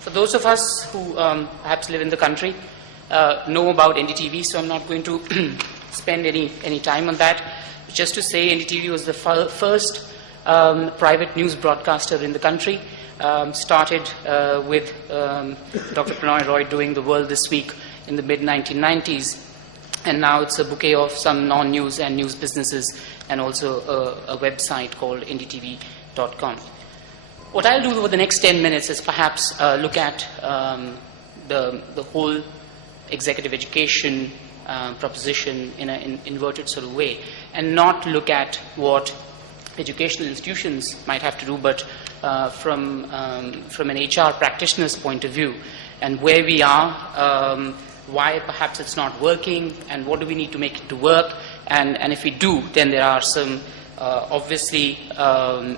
For those of us who perhaps live in the country, know about NDTV, so I'm not going to spend any time on that. Just to say, NDTV was the first private news broadcaster in the country. Started with Dr. Prannoy Roy doing The World This Week in the mid-1990s. And now it's a bouquet of some non-news and news businesses, and also a website called ndtv.com. What I'll do over the next 10 minutes is perhaps look at the whole executive education proposition in an inverted sort of way, and not look at what educational institutions might have to do, but from an HR practitioner's point of view, and where we are, why perhaps it's not working, and what do we need to make it to work, and if we do, then there are some obviously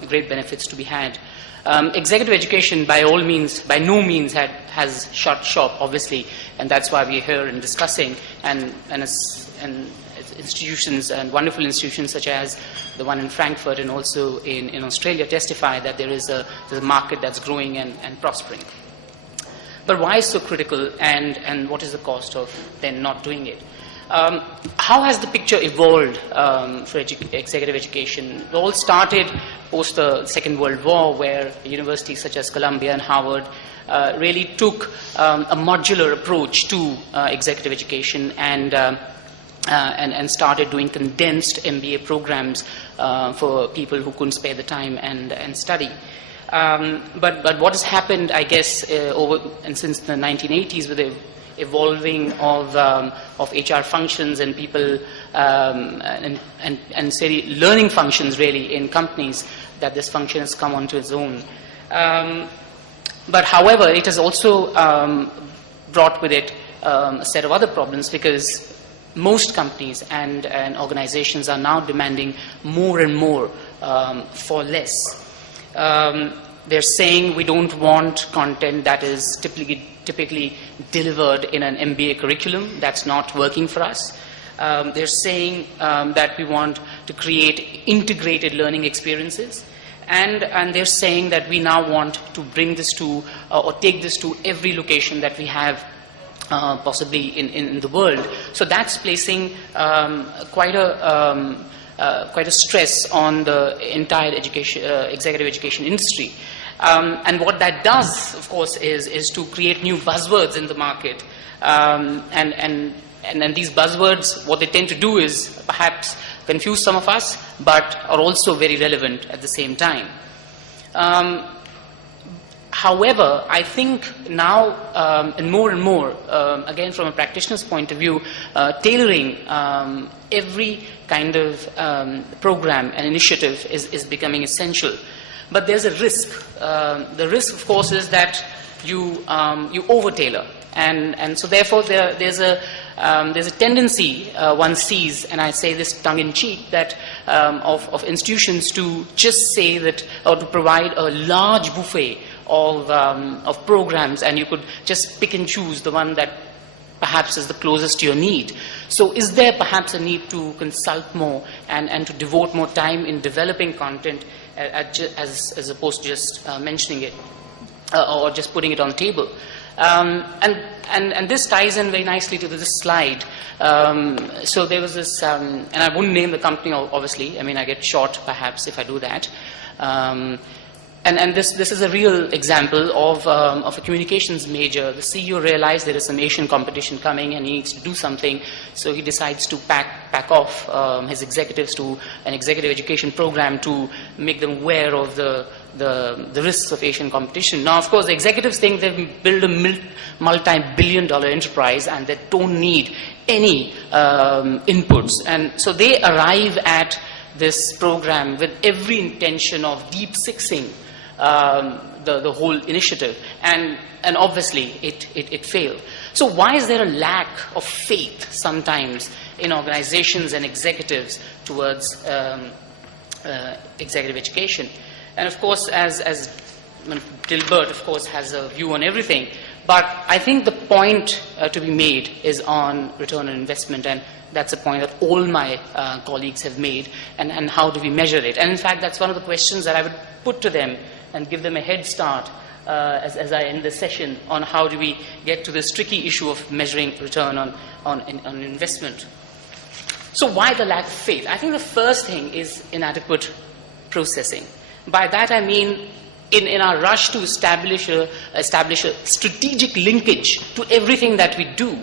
great benefits to be had. Executive education by no means has shut shop, obviously, and that's why we're here and discussing, and institutions and wonderful institutions such as the one in Frankfurt and also in Australia testify that there's a market that's growing and prospering. But why is so critical, and what is the cost of then not doing it? How has the picture evolved for executive education? It all started post the Second World War, where universities such as Columbia and Harvard really took a modular approach to executive education and started doing condensed MBA programs for people who couldn't spare the time and study. But what has happened, I guess, since the 1980s with the evolving of HR functions and people and say learning functions really in companies, that this function has come onto its own. But however, it has also brought with it a set of other problems, because most companies and organizations are now demanding more and more for less. They're saying we don't want content that is typically delivered in an MBA curriculum. That's not working for us. They're saying that we want to create integrated learning experiences. And they're saying that we now want to bring this to, or take this to every location that we have possibly in the world. So that's placing quite a stress on the entire executive education industry. And what that does, of course, is to create new buzzwords in the market. And these buzzwords, what they tend to do is perhaps confuse some of us, but are also very relevant at the same time. However, I think now, and more, again from a practitioner's point of view, tailoring every kind of program and initiative is becoming essential. But there's a risk. The risk, of course, is that you over-tailor, and so therefore there's a tendency one sees, and I say this tongue-in-cheek, that of institutions to just say that, or to provide a large buffet of programs, and you could just pick and choose the one that perhaps is the closest to your need. So is there perhaps a need to consult more and to devote more time in developing content as opposed to just mentioning it or just putting it on the table? And this ties in very nicely to this slide. So there was this, and I wouldn't name the company, obviously. I mean, I get shot perhaps if I do that. And this is a real example of a communications major. The CEO realized there is some Asian competition coming and he needs to do something, so he decides to pack off his executives to an executive education program to make them aware of the risks of Asian competition. Now, of course, the executives think they've built a multi-billion-dollar enterprise and they don't need any inputs. And so they arrive at this program with every intention of deep-sixing the whole initiative, and obviously it failed. So why is there a lack of faith sometimes in organizations and executives towards executive education? And of course, as Dilbert, of course, has a view on everything, but I think the point to be made is on return on investment, and that's a point that all my colleagues have made, and how do we measure it? And in fact, that's one of the questions that I would put to them and give them a head start as I end the session, on how do we get to this tricky issue of measuring return on investment. So why the lack of faith? I think the first thing is inadequate processing. By that I mean, in our rush to establish a strategic linkage to everything that we do,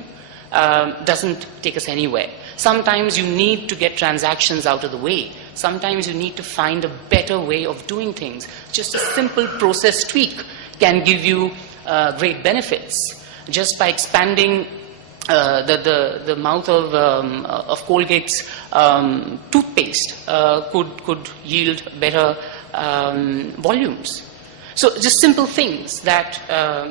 doesn't take us anywhere. Sometimes you need to get transactions out of the way. Sometimes you need to find a better way of doing things. Just a simple process tweak can give you great benefits. Just by expanding the mouth of Colgate's toothpaste could yield better volumes. So just simple things that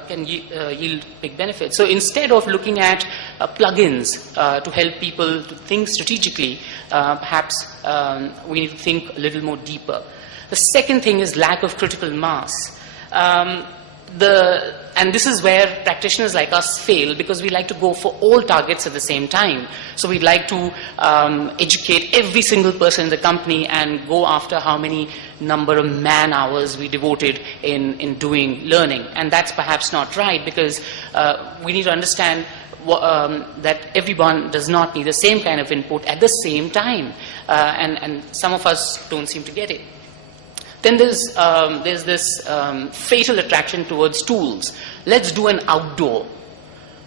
can yield big benefits. So instead of looking at plugins to help people to think strategically, perhaps we need to think a little more deeper. The second thing is lack of critical mass. And this is where practitioners like us fail, because we like to go for all targets at the same time. So we'd like to educate every single person in the company and go after how many number of man hours we devoted in doing learning. And that's perhaps not right, because we need to understand that everyone does not need the same kind of input at the same time. And some of us don't seem to get it. Then there's this fatal attraction towards tools. Let's do an outdoor.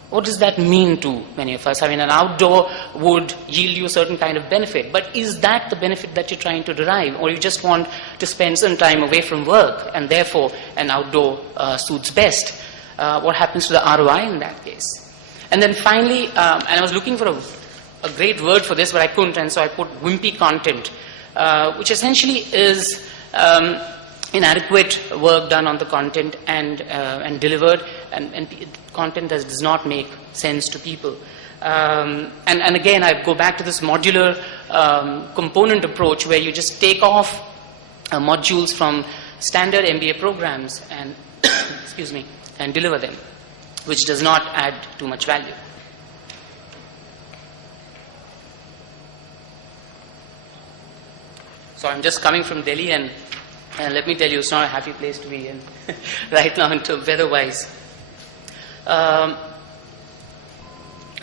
What does that mean to many of us? I mean, an outdoor would yield you a certain kind of benefit, but is that the benefit that you're trying to derive? Or you just want to spend some time away from work, and therefore an outdoor suits best? What happens to the ROI in that case? And then finally, and I was looking for a great word for this, but I couldn't, and so I put wimpy content, which essentially is inadequate work done on the content and delivered, and content that does not make sense to people. And again, I go back to this modular component approach, where you just take off modules from standard MBA programs and excuse me, and deliver them, which does not add too much value. So I'm just coming from Delhi, and let me tell you, it's not a happy place to be in right now, weather-wise.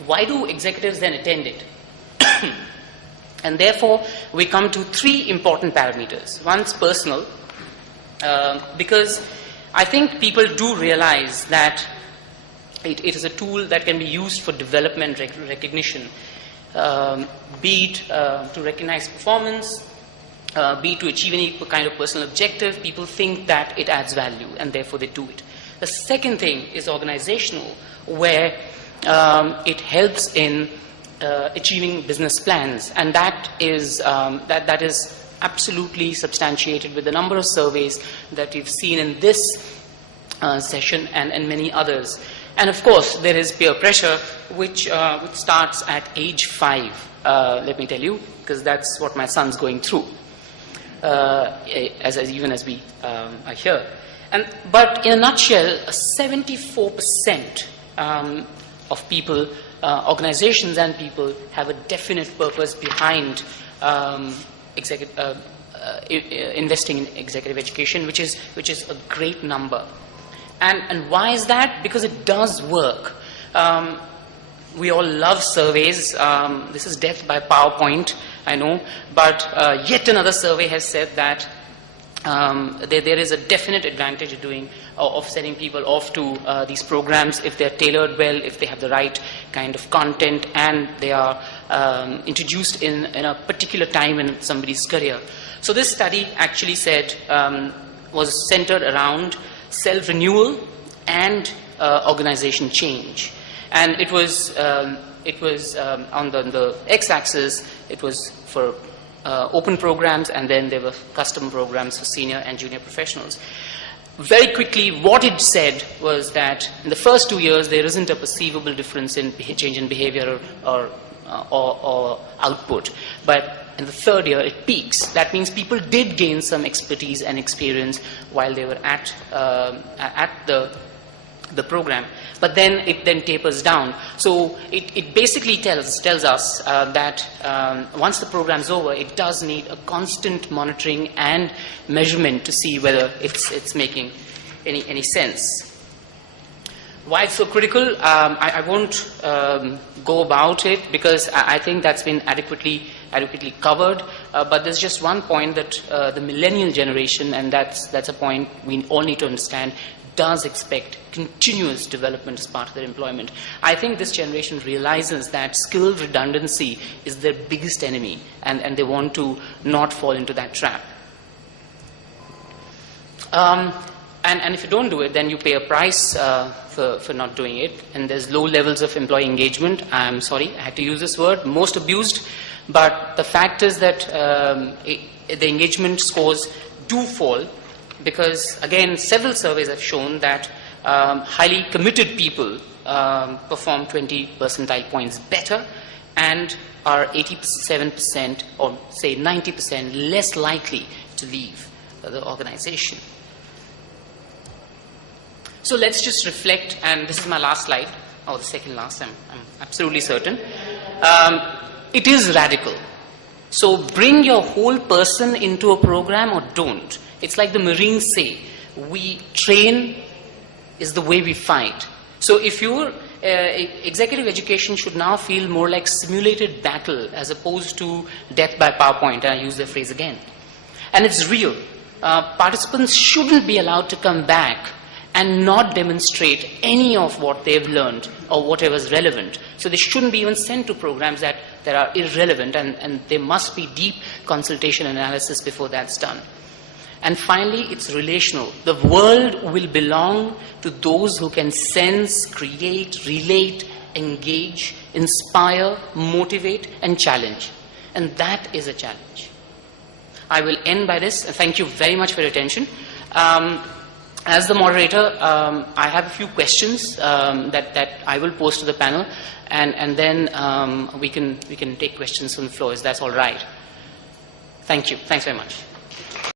Why do executives then attend it? And therefore, we come to three important parameters. One's personal, because I think people do realize that it is a tool that can be used for development recognition, be it to recognize performance, be to achieve any kind of personal objective. People think that it adds value, and therefore they do it. The second thing is organizational, where it helps in achieving business plans, and that is absolutely substantiated with the number of surveys that we've seen in this session and many others. And of course, there is peer pressure, which starts at age 5. Let me tell you, because that's what my son's going through. Even as we are here. But in a nutshell, 74% of people, organizations and people, have a definite purpose behind investing in executive education, which is a great number. And why is that? Because it does work. We all love surveys. This is death by PowerPoint, I know, but yet another survey has said that there is a definite advantage of sending people off to these programs if they're tailored well, if they have the right kind of content, and they are introduced in a particular time in somebody's career. So this study actually said was centered around self-renewal and organization change. And it was on the x-axis, it was for open programs, and then there were custom programs for senior and junior professionals. Very quickly, what it said was that in the first 2 years, there isn't a perceivable difference in change in behavior or output. But in the third year, it peaks. That means people did gain some expertise and experience while they were at the program, but then it tapers down. So it basically tells us that once the program's over, it does need a constant monitoring and measurement to see whether it's making any sense. Why it's so critical, I won't go about it because I think that's been adequately covered. But there's just one point that the millennial generation, and that's a point we all need to understand, does expect continuous development as part of their employment. I think this generation realizes that skill redundancy is their biggest enemy, and they want to not fall into that trap. And if you don't do it, then you pay a price for not doing it. And there's low levels of employee engagement. I'm sorry, I had to use this word, most abused. But the fact is that the engagement scores do fall because, again, several surveys have shown that highly committed people perform 20 percentile points better and are 87% or say 90% less likely to leave the organization. So let's just reflect, and this is my last slide, or the second last, I'm absolutely certain. It is radical. So bring your whole person into a program or don't. It's like the Marines say, we train is the way we fight. So if your executive education should now feel more like simulated battle as opposed to death by PowerPoint, and I use the phrase again. And it's real. Participants shouldn't be allowed to come back and not demonstrate any of what they've learned or whatever is relevant. So they shouldn't be even sent to programs that are irrelevant, and there must be deep consultation and analysis before that's done. And finally, it's relational. The world will belong to those who can sense, create, relate, engage, inspire, motivate, and challenge. And that is a challenge. I will end by this. Thank you very much for your attention. As the moderator, I have a few questions that I will pose to the panel, and then we can take questions from the floor. Is that all right? Thank you. Thanks very much.